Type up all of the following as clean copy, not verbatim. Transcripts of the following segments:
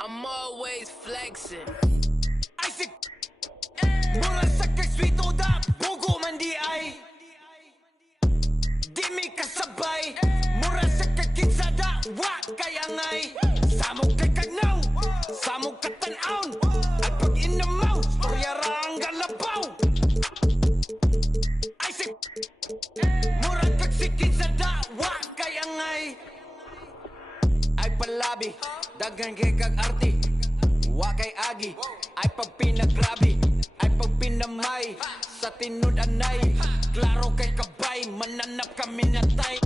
I'm always flexing. Isaac mura sa kagswito da bugo man di ay di mi kasabay mura sa kakinsada wa kayangay samog kay kagnaw samog katanaon at pag inamaw storya ra ang galabaw Isaac mura kagsikinsada wa kayangay ay palabi daghan kay kag arti wa kay agi ay pagpinagrabi ay pagpinamay sa tinud anay klaro kay kabay mananap kami natay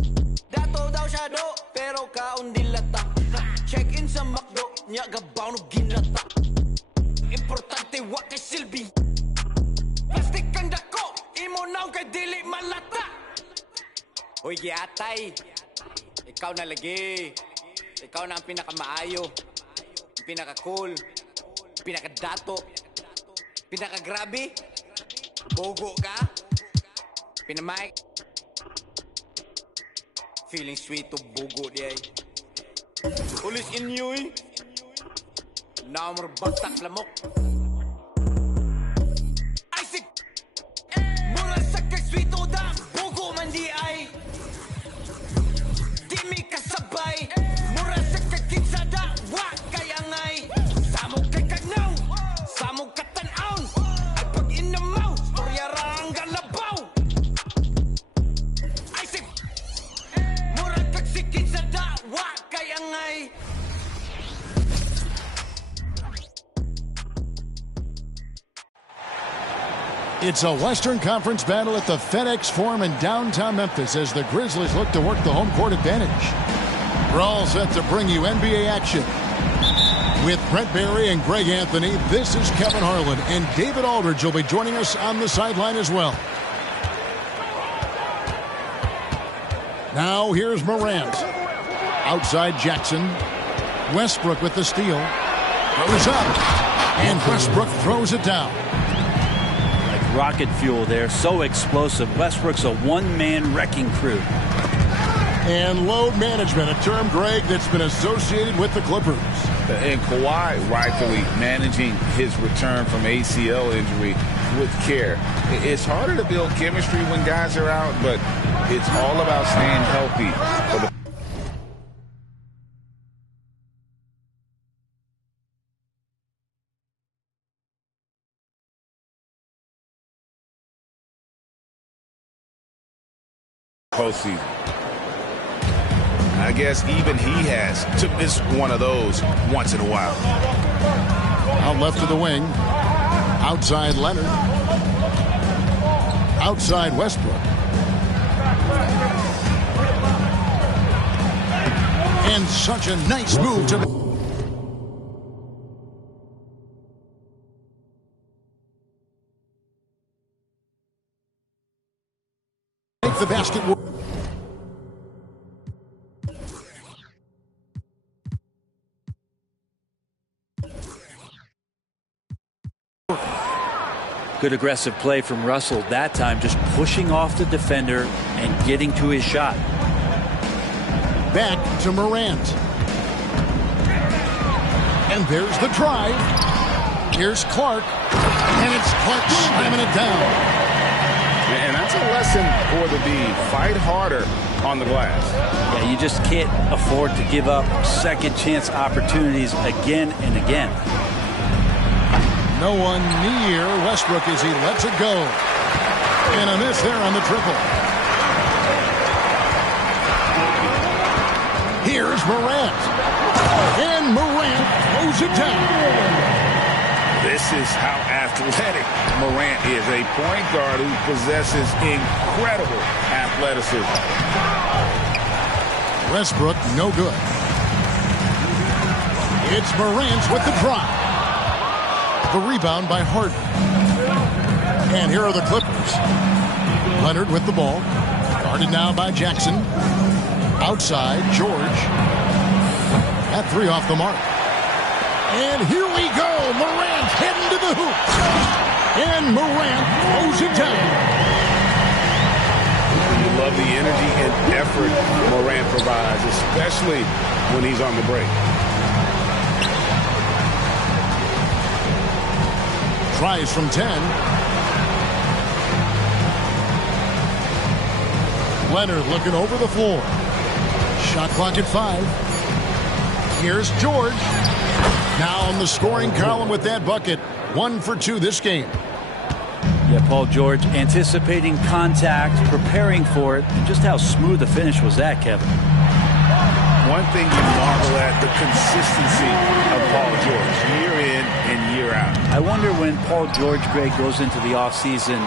dato daw siya do pero kaon dilata check in sa McDo nya gabaw no ginata importante wa kay silbi plastic kang dako imo naw kay dili malata hoy giatay ikaw na lagi ikaw na ang pinakamaayo pinaka-cool, pinaka-dato, pinaka-grabe, bogo ka, pinamay, feeling sweet to bogo di ay. Ulis inyoy, naamor bagtak lamok. Isaac, mura sa kag-sweet to da, bogo man di ay. Di mi kasabay, mura sa kag-kinsada, wa kayangay. Samog kay kagnaw, samog katanaon, at pag inamaw, storya ra ang galabaw. Isaac, mura kag-sikinsada, wa kayangay. It's a Western Conference battle at the FedEx Forum in downtown Memphis as the Grizzlies look to work the home court advantage. We're all set to bring you NBA action. With Brent Barry and Greg Anthony, this is Kevin Harlan, and David Aldridge will be joining us on the sideline as well. Now here's Morant. Outside Jackson. Westbrook with the steal. Goes up. And Westbrook throws it down. Rocket fuel there, so explosive. Westbrook's a one-man wrecking crew. And load management, a term, Greg, that's been associated with the Clippers. And Kawhi rightfully managing his return from ACL injury with care. It's harder to build chemistry when guys are out, but it's all about staying healthy for the postseason. I guess even he has to miss one of those once in a while. Out left to the wing. Outside Leonard. Outside Westbrook. And such a nice move to the... Make the basket work. Good aggressive play from Russell that time, just pushing off the defender and getting to his shot. Back to Morant. And there's the drive. Here's Clark. And it's Clark slamming it down. And that's a lesson for the D. Fight harder on the glass. Yeah, you just can't afford to give up second chance opportunities again and again. No one near Westbrook as he lets it go. And a miss there on the triple. Here's Morant. And Morant throws it down. This is how athletic Morant is. A point guard who possesses incredible athleticism. Westbrook, no good. It's Morant with the drive. The rebound by Harden. And here are the Clippers. Leonard with the ball. Guarded now by Jackson. Outside, George. At three off the mark. And here we go. Morant heading to the hoop. And Morant throws it down. You love the energy and effort Morant provides, especially when he's on the break. Tries from 10. Leonard looking over the floor. Shot clock at 5. Here's George. Now on the scoring column with that bucket. 1 for 2 this game. Yeah, Paul George anticipating contact, preparing for it. And just how smooth the finish was that, Kevin. One thing you marvel at, the consistency of Paul George, year in and year out. I wonder when Paul George, Greg, goes into the offseason,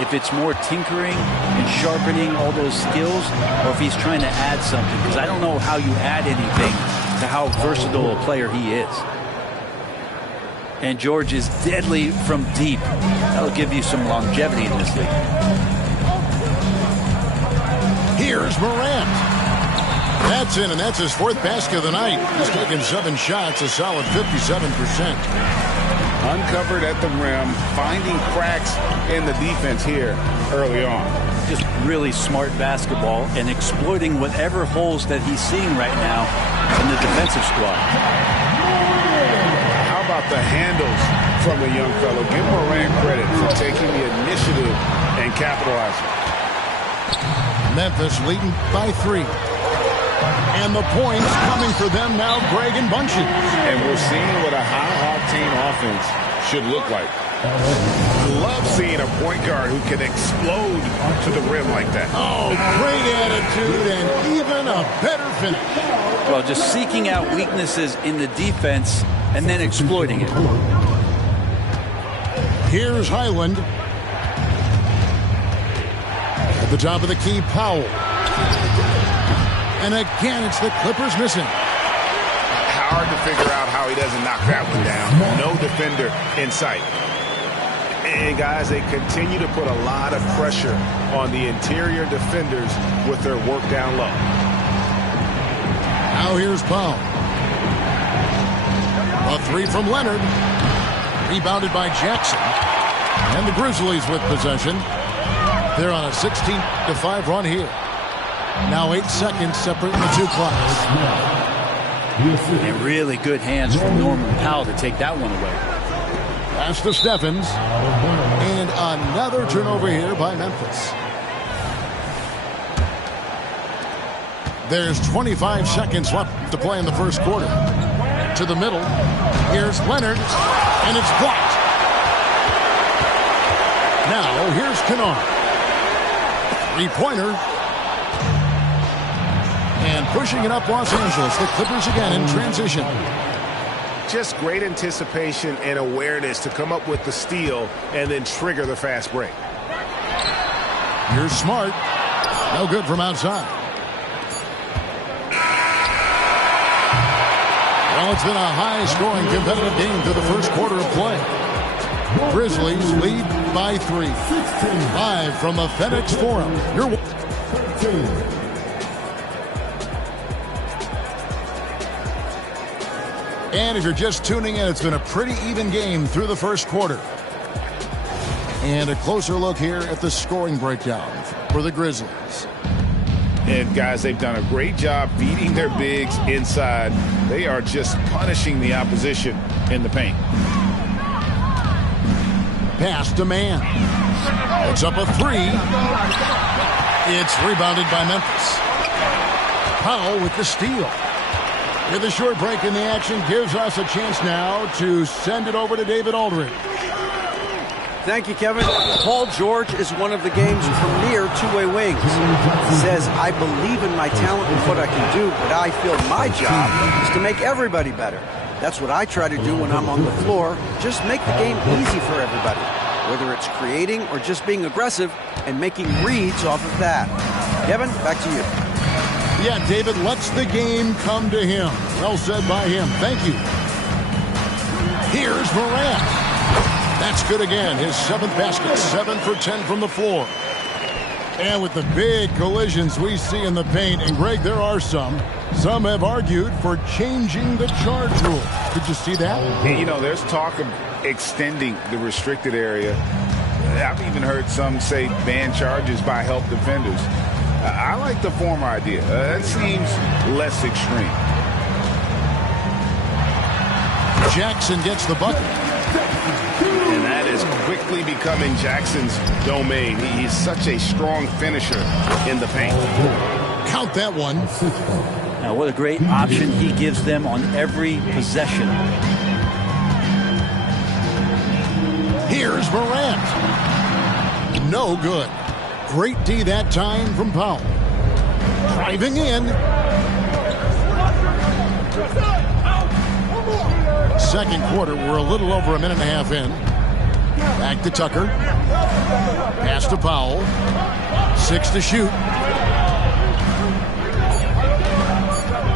if it's more tinkering and sharpening all those skills, or if he's trying to add something. Because I don't know how you add anything to how versatile a player he is. And George is deadly from deep. That'll give you some longevity in this league. Here's Morant. That's in, and that's his 4th basket of the night. He's taken 7 shots, a solid 57%. Uncovered at the rim, finding cracks in the defense here early on. Just really smart basketball and exploiting whatever holes that he's seeing right now in the defensive squad. How about the handles from the young fellow? Give Morant credit for taking the initiative and capitalizing. Memphis leading by 3. And the points coming for them now, Greg and Bunches. And we're seeing what a high-octane offense should look like. Love seeing a point guard who can explode to the rim like that. Oh, great attitude and even a better finish. Well, just seeking out weaknesses in the defense and then exploiting it. Here's Highland. At the top of the key, Powell. And again, it's the Clippers missing. Hard to figure out how he doesn't knock that one down. No defender in sight. And guys, they continue to put a lot of pressure on the interior defenders with their work down low. Now here's Powell. A 3 from Leonard. Rebounded by Jackson. And the Grizzlies with possession. They're on a 16-5 run here. Now 8 seconds separating the 2 clocks. And really good hands from Norman Powell to take that one away. Pass to Steffens. And another turnover here by Memphis. There's 25 seconds left to play in the first quarter. To the middle. Here's Leonard. And it's blocked. Now here's Kennard. 3-pointer. And pushing it up Los Angeles. The Clippers again in transition. Just great anticipation and awareness to come up with the steal and then trigger the fast break. Here's Smart. No good from outside. Well, it's been a high-scoring competitive game through the first quarter of play. Grizzlies lead by 3. Live from the FedEx Forum. And if you're just tuning in, it's been a pretty even game through the first quarter. And a closer look here at the scoring breakdown for the Grizzlies. And guys, they've done a great job beating their bigs inside. They are just punishing the opposition in the paint. Pass to Mann. It's up a 3. It's rebounded by Memphis. Powell with the steal. With a short break in the action, gives us a chance now to send it over to David Aldridge. Thank you, Kevin. Paul George is one of the game's premier two-way wings. He says, I believe in my talent and what I can do, but I feel my job is to make everybody better. That's what I try to do when I'm on the floor. Just make the game easy for everybody, whether it's creating or just being aggressive and making reads off of that. Kevin, back to you. Yeah, David lets the game come to him. Well said by him. Thank you. Here's Morant. That's good again. His 7th basket. 7 for 10 from the floor. And with the big collisions we see in the paint, and Greg, there are some have argued for changing the charge rule. Did you see that? You know, there's talk of extending the restricted area. I've even heard some say ban charges by help defenders. I like the former idea. That seems less extreme. Jackson gets the bucket. And that is quickly becoming Jackson's domain. He's such a strong finisher in the paint. Count that one. Now, what a great option he gives them on every possession. Here's Morant. No good. Great D that time from Powell. Driving in. Second quarter, we're a little over a minute and a half in. Back to Tucker. Pass to Powell. 6 to shoot.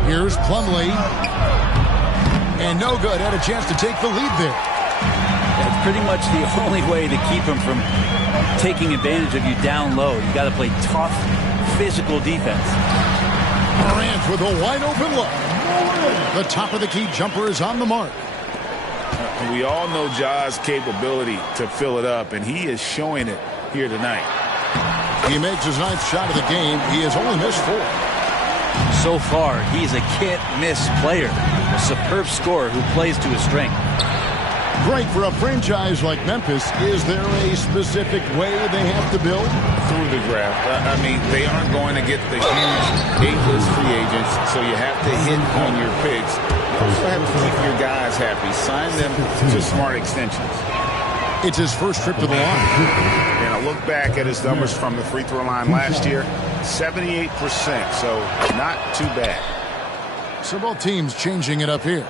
Here's Plumlee. And no good. Had a chance to take the lead there. That's pretty much the only way to keep him from taking advantage of you down low. You got to play tough, physical defense. Morant with a wide open look. The top of the key jumper is on the mark. We all know Ja's capability to fill it up, and he is showing it here tonight. He makes his 9th shot of the game. He has only missed 4. So far, he's a can't-miss player. A superb scorer who plays to his strength. Great for a franchise like Memphis. Is there a specific way they have to build? Through the draft. I mean, they aren't going to get the huge 8-list free agents, so you have to hit on your picks. You also have to keep your guys happy. Sign them to smart extensions. It's his first trip to the line. And I look back at his numbers from the free throw line last year, 78%, so not too bad. So both teams changing it up here.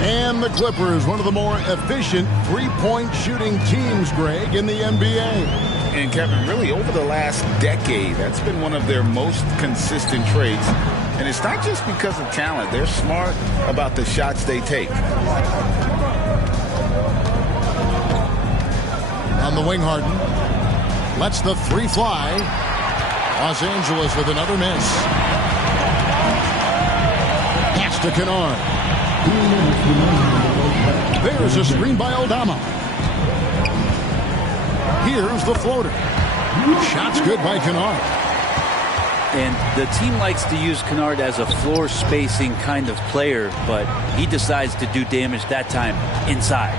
And the Clippers, one of the more efficient three-point shooting teams, Greg, in the NBA. And Kevin, really over the last decade, that's been one of their most consistent traits. And it's not just because of talent. They're smart about the shots they take. On the wing, Harden lets the 3 fly. Los Angeles with another miss. Pass to Kennard. There's a screen by Aldama. Here's the floater. Shot's good by Kennard. And the team likes to use Kennard as a floor spacing kind of player, but he decides to do damage that time inside.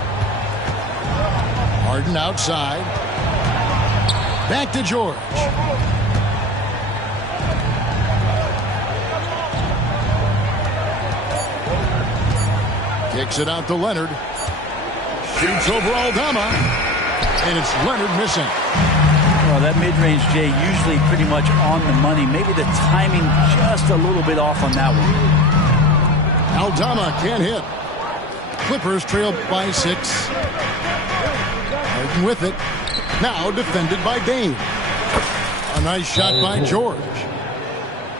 Harden outside. Back to George. Kicks it out to Leonard. Shoots over Aldama. And it's Leonard missing. Well, that mid-range, Jay, usually pretty much on the money. Maybe the timing just a little bit off on that one. Aldama can't hit. Clippers trail by 6. Harden with it. Now defended by Dame. A nice shot by George.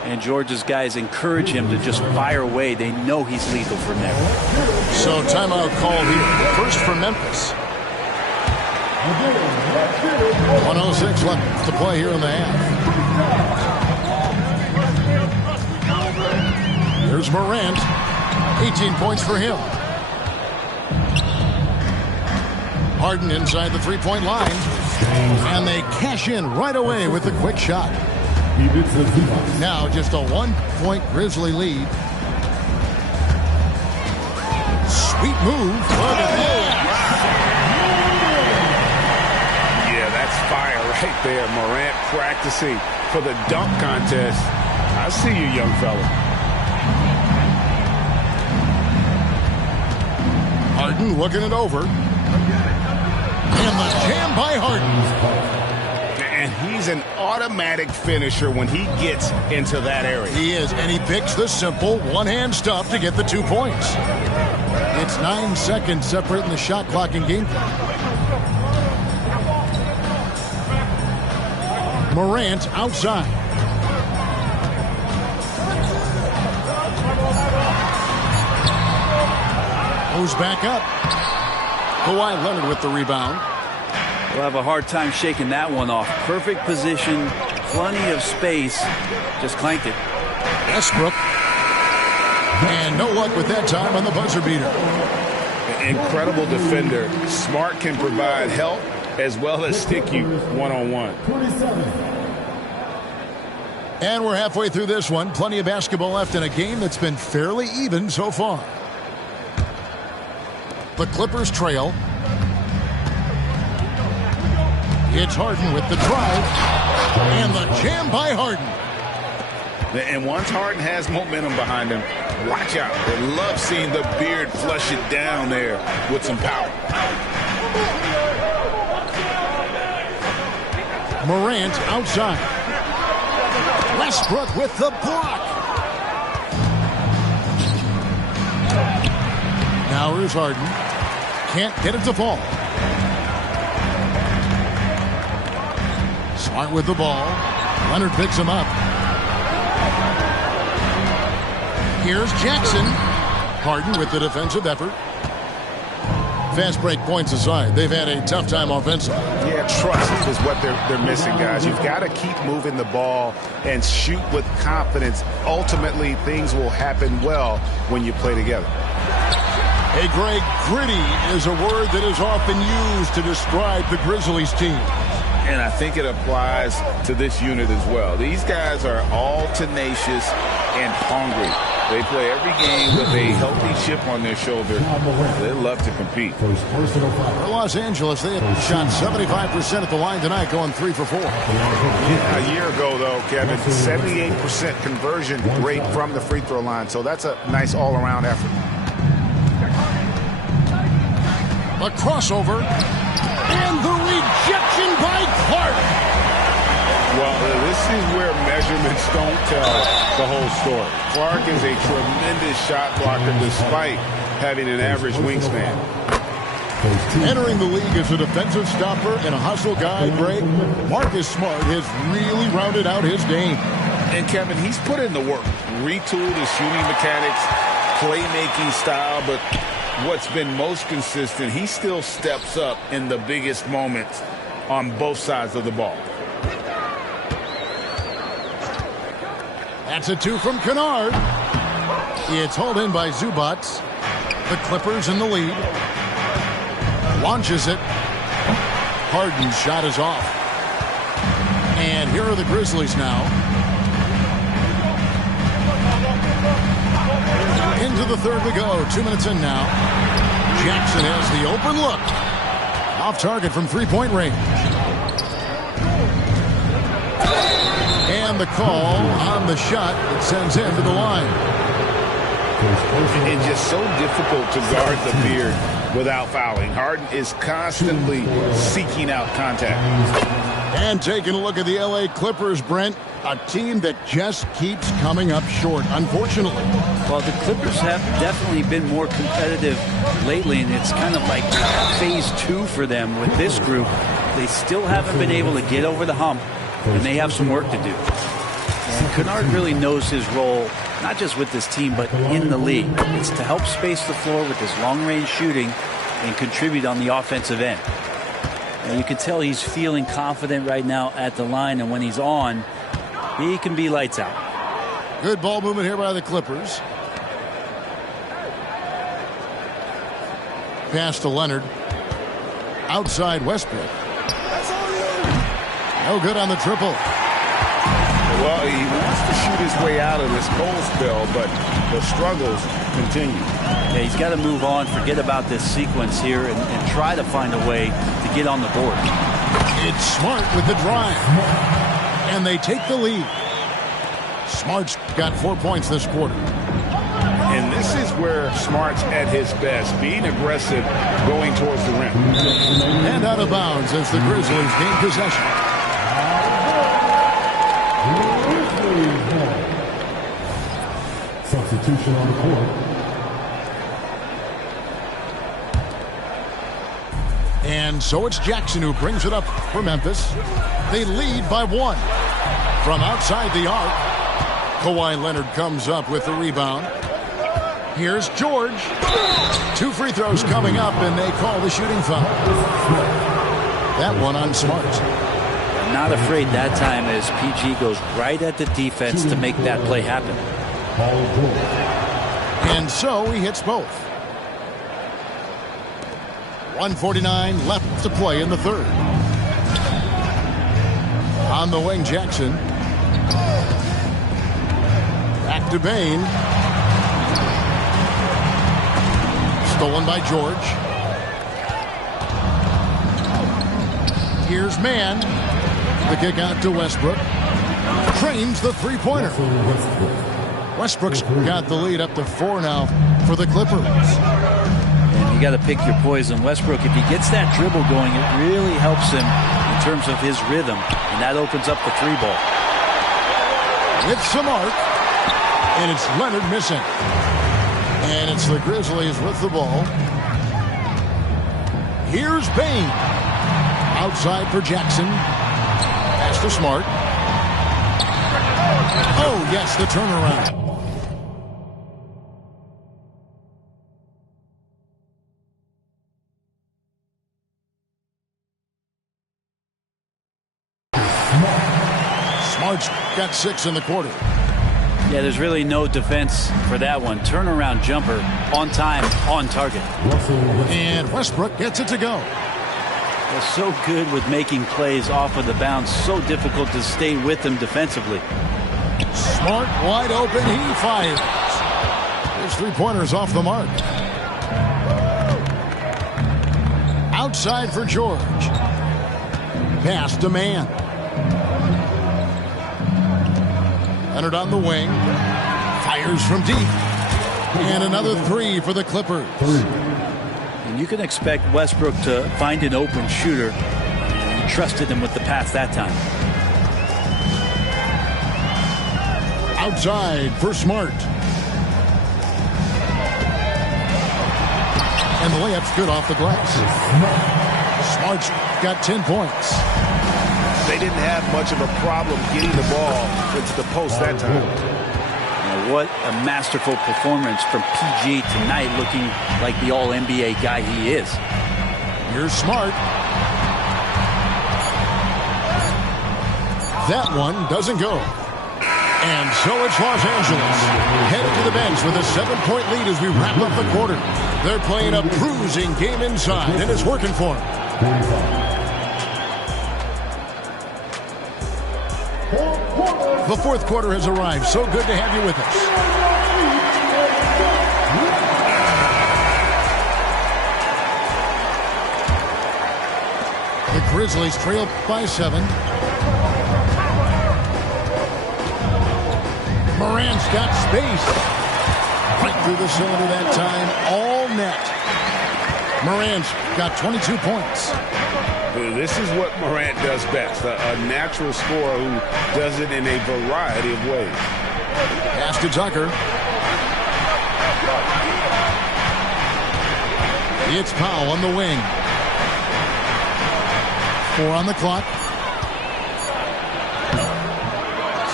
And George's guys encourage him to just fire away. They know he's lethal from there. So timeout called here. First for Memphis. 1:06 left to play here in the half. Here's Morant. 18 points for him. Harden inside the three-point line. And they cash in right away with a quick shot. Now just a 1-point Grizzly lead. Sweet move. Look at that. Yeah, that's fire right there. Morant practicing for the dunk contest. I see you, young fella. Harden looking it over. And the jam by Harden. And he's an automatic finisher when he gets into that area. He is, and he picks the simple one-hand stuff to get the 2 points. It's 9 seconds separating the shot clock and game clock. Morant outside. Goes back up. Kawhi Leonard with the rebound. We'll have a hard time shaking that one off. Perfect position, plenty of space. Just clanked it. Westbrook. And no luck with that time on the buzzer beater. Incredible defender. Smart can provide help as well as stick you one-on-one. And we're halfway through this one. Plenty of basketball left in a game that's been fairly even so far. The Clippers trail. It's Harden with the drive. And the jam by Harden. And once Harden has momentum behind him, watch out. They love seeing the beard flush it down there with some power. Morant outside. Westbrook with the block. Now here's Harden. Can't get it to fall. Smart with the ball. Leonard picks him up. Here's Jackson. Harden with the defensive effort. Fast break points aside, they've had a tough time offensively. Yeah, trust is what they're missing, guys. You've got to keep moving the ball and shoot with confidence. Ultimately, things will happen well when you play together. Hey, Greg, gritty is a word that is often used to describe the Grizzlies team. And I think it applies to this unit as well. These guys are all tenacious and hungry. They play every game with a healthy chip on their shoulder. They love to compete. For Los Angeles, they have shot 75% at the line tonight, going 3 for 4. A year ago, though, Kevin, 78% conversion rate from the free throw line. So that's a nice all-around effort. A crossover. And the rejection by Clark. Well, this is where measurements don't tell the whole story. Clark is a tremendous shot blocker despite having an average wingspan. Entering the league as a defensive stopper and a hustle guy, Greg, Marcus Smart has really rounded out his game. And Kevin, he's put in the work. Retooled his shooting mechanics, playmaking style, but what's been most consistent, he still steps up in the biggest moments on both sides of the ball. That's a 2 from Kennard. It's hauled in by Zubac. The Clippers in the lead. Launches it. Harden's shot is off. And here are the Grizzlies now. Into the third we go. 2 minutes in now. Jackson has the open look. Off target from three-point range. And the call on the shot that sends him to the line. It's just so difficult to guard the beard without fouling. Harden is constantly seeking out contact. And taking a look at the L.A. Clippers, Brent, a team that just keeps coming up short, unfortunately. Well, the Clippers have definitely been more competitive lately, and it's kind of like phase 2 for them with this group. They still haven't been able to get over the hump, and they have some work to do. And Kennard really knows his role, not just with this team, but in the league. It's to help space the floor with his long-range shooting and contribute on the offensive end. And you can tell he's feeling confident right now at the line, and when he's on, he can be lights out. Good ball movement here by the Clippers. Pass to Leonard. Outside Westbrook. No good on the triple. Well, he wants to shoot his way out of this cold spell, but the struggles continue. Yeah, he's got to move on, forget about this sequence here, and try to find a way to get on the board. It's Smart with the drive. And they take the lead. Smart's got 4 points this quarter. And this is where Smart's at his best, being aggressive, going towards the rim. And out of bounds as the Grizzlies gain possession. Substitution on the court. And so it's Jackson who brings it up for Memphis. They lead by 1. From outside the arc, Kawhi Leonard comes up with the rebound. Here's George. 2 free throws coming up, and they call the shooting foul. That one on Smart. Not afraid that time as PG goes right at the defense to make that play happen. And so he hits both. 1:49 left to play in the third. On the wing, Jackson. Back to Bane. Stolen by George. Here's Mann. The kick out to Westbrook. Trains the three-pointer. Westbrook's got the lead up to 4 now for the Clippers. And you got to pick your poison. Westbrook, if he gets that dribble going, it really helps him in terms of his rhythm. And that opens up the 3-ball. With some arc. And it's Leonard missing. And it's the Grizzlies with the ball. Here's Bane. Outside for Jackson. Pass to Smart. Oh, yes, the turnaround. Smart's got 6 in the quarter. Yeah, there's really no defense for that one. Turnaround jumper, on time, on target. And Westbrook gets it to go. They're so good with making plays off of the bounce. So difficult to stay with them defensively. Smart wide open. He fires. His three-pointer's off the mark. Outside for George. Pass to Mann. Leonard on the wing. Fires from deep. And another 3 for the Clippers. And you can expect Westbrook to find an open shooter. He trusted him with the pass that time. Outside for Smart. And the layup's good off the glass. Smart's got 10 points. They didn't have much of a problem getting the ball into the post that time. Now, what a masterful performance from PG tonight, looking like the all-NBA guy he is. Here's Smart. That one doesn't go. And so it's Los Angeles headed to the bench with a 7-point lead as we wrap up the quarter. They're playing a bruising game inside, and it's working for them. The fourth quarter has arrived. So good to have you with us. The Grizzlies trail by 7. Morant's got space. Right through the cylinder that time. All net. Morant's got 22 points. This is what Morant does best. A natural scorer who does it in a variety of ways. Pass to Tucker. It's Powell on the wing. 4 on the clock.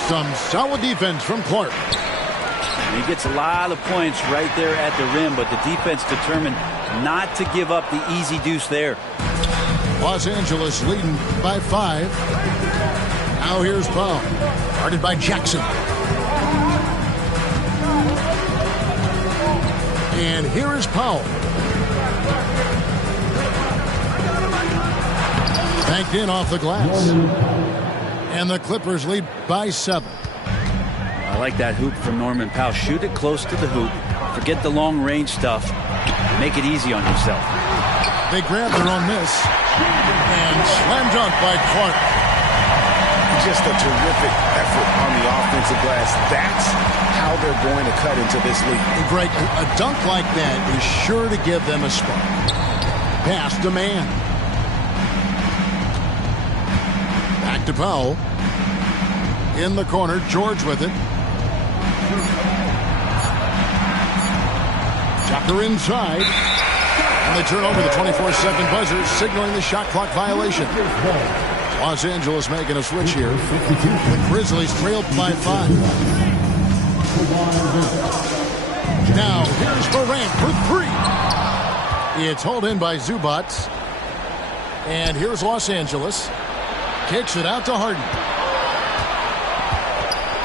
Some solid defense from Clark. He gets a lot of points right there at the rim, but the defense determined not to give up the easy deuce there. Los Angeles leading by 5. Now here's Powell. Guarded by Jackson. And here is Powell. Banked in off the glass. And the Clippers lead by 7. I like that hoop from Norman Powell. Shoot it close to the hoop. Forget the long-range stuff. Make it easy on yourself. They grab their own miss. And slam dunk by Clark. Just a terrific effort on the offensive glass. That's how they're going to cut into this league. And Greg, a dunk like that is sure to give them a spark. Pass to Mann. Back to Powell. In the corner, George with it. Tucker inside. And they turn over the 24-second buzzer, signaling the shot clock violation. Los Angeles making a switch here. The Grizzlies trailed by 5. Now, here's Morant for 3. It's hauled in by Zubac. And here's Los Angeles. Kicks it out to Harden.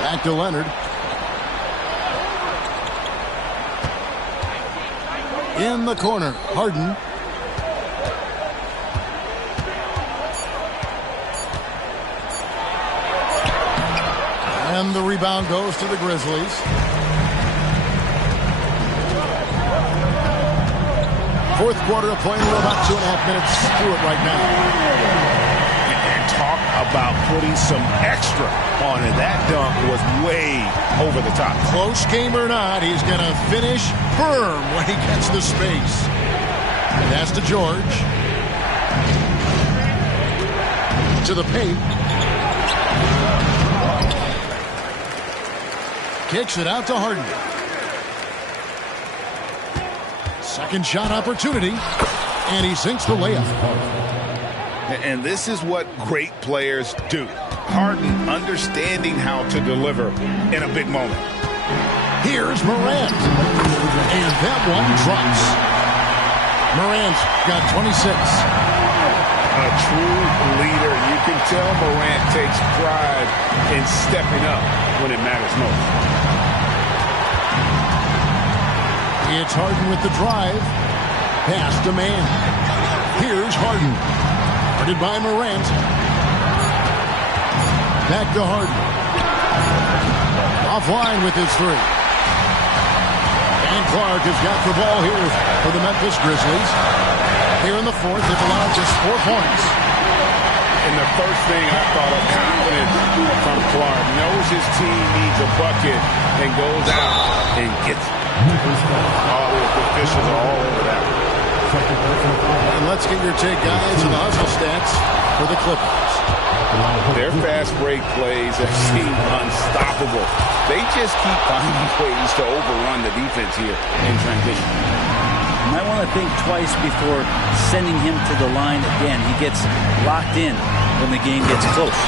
Back to Leonard. In the corner, Harden. And the rebound goes to the Grizzlies. Fourth quarter of play. We're about 2.5 minutes through it right now. talk about putting some extra on it. That dunk was way over the top. Close game or not, he's going to finish firm when he gets the space. Pass to George. To the paint. Kicks it out to Harden. Second shot opportunity. And he sinks the layup. And this is what great players do. Harden understanding how to deliver in a big moment. Here's Morant. And that one drops. Morant's got 26. A true leader. You can tell Morant takes pride in stepping up when it matters most. It's Harden with the drive. Pass to man. Here's Harden. Guarded by Morant. Back to Harden. Offline with his three. And Clark has got the ball here for the Memphis Grizzlies. Here in the fourth, they've allowed just 4 points. And the first thing I thought of, confidence from Clark. Knows his team needs a bucket and goes out and gets it. All the officials are all over that. And let's get your take, guys, on the hustle stats for the Clippers. Their fast break plays have seemed unstoppable. They just keep finding ways to overrun the defense here in transition. You might want to think twice before sending him to the line again. He gets locked in when the game gets close.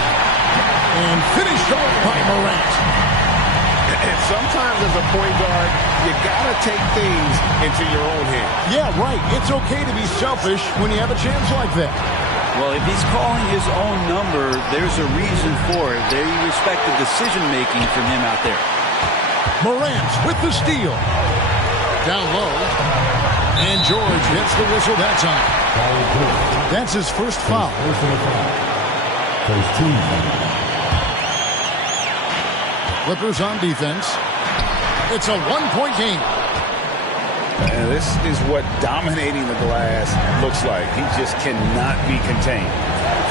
And finished off by Morant. And sometimes as a point guard, you got to take things into your own hands. Yeah, right. It's okay to be selfish when you have a chance like that. Well, if he's calling his own number, there's a reason for it. They respect the decision-making from him out there. Morant with the steal. Down low. And George gets the whistle that time. That's his first foul. Clippers on defense. It's a 1-point game. And this is what dominating the glass looks like. He just cannot be contained.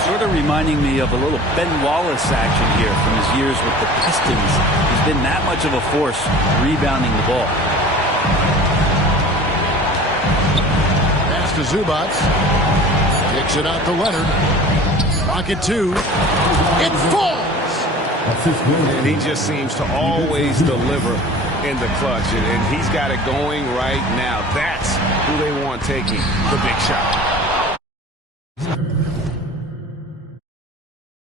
Sort of reminding me of a little Ben Wallace action here from his years with the Pistons. He's been that much of a force rebounding the ball. Pass to Zubac. Kicks it out to Leonard. Rocket 2. It falls! And he just seems to always deliver in the clutch. And he's got it going right now. That's who they want taking the big shot.